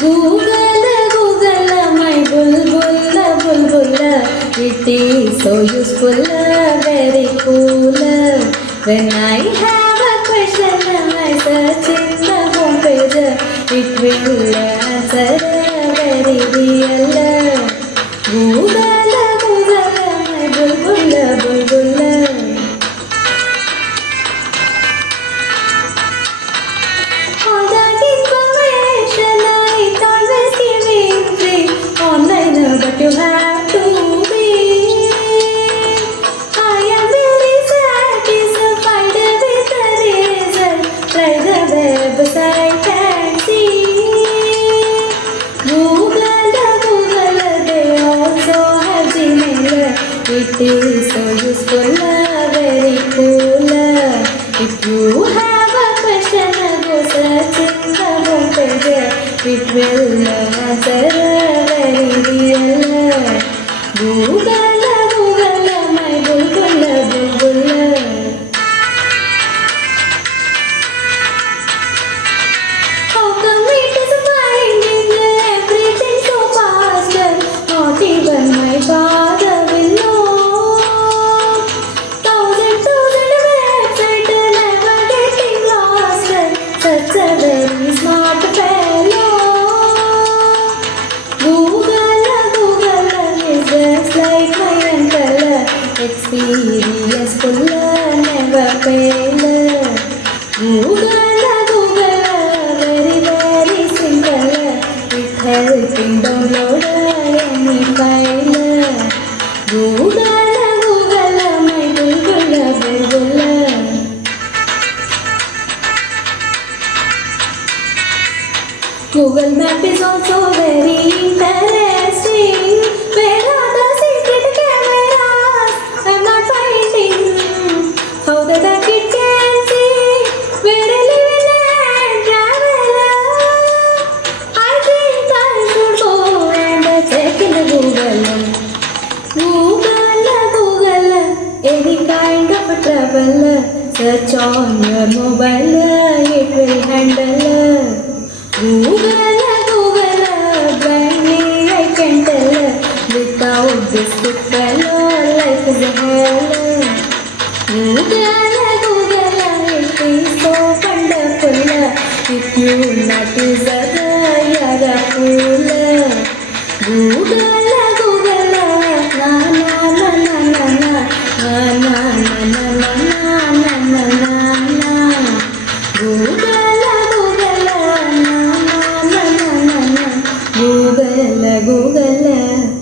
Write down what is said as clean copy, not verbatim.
Google, Google, my bulbul. It is so useful, very cool. When I have a question, I search in the homepage. It will answer very real. Google, my bulbul. All that information I thought was giving free online, but you have to be. I am very satisfied with the result. Try the website and see. Google, they also have Gmail. It is so useful, very cool. If you have a question, go search in the homepage. It will answer very real. Google, my bulbul. How come it is finding everything so fast? Not even my father will know. Thousand websites never getting lost. Such a very smart fellow. Google is just like my uncle. Experience full, never fail. Google, very simple. It helping download any file. Google, my bulbul. Google Map is also very interesting. Where are the secret cameras? I'm not finding how the kid can see where I live and travel. I think I should go and check in the Google, any kind of trouble. Search on your mobile, it will handle. Google, blindly I can tell. Without this good fellow, life is a hell. Google, it is so wonderful. If you not use it, you're a fool. Google, Google.